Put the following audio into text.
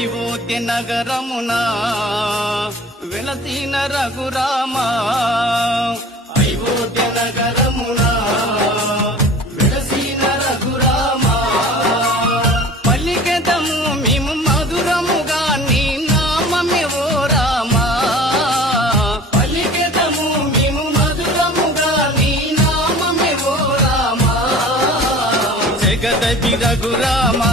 అయోధ్య నగరమునా వెలసిన రఘురామా అయోధ్య నగరమునా వెలసిన రఘురామా పలికెదము మేము మధురముగా నీ నామమే ఓ రామా పలికెదము మేము మధురముగా నీ నామమే ఓ రామా జగదపి రఘురామా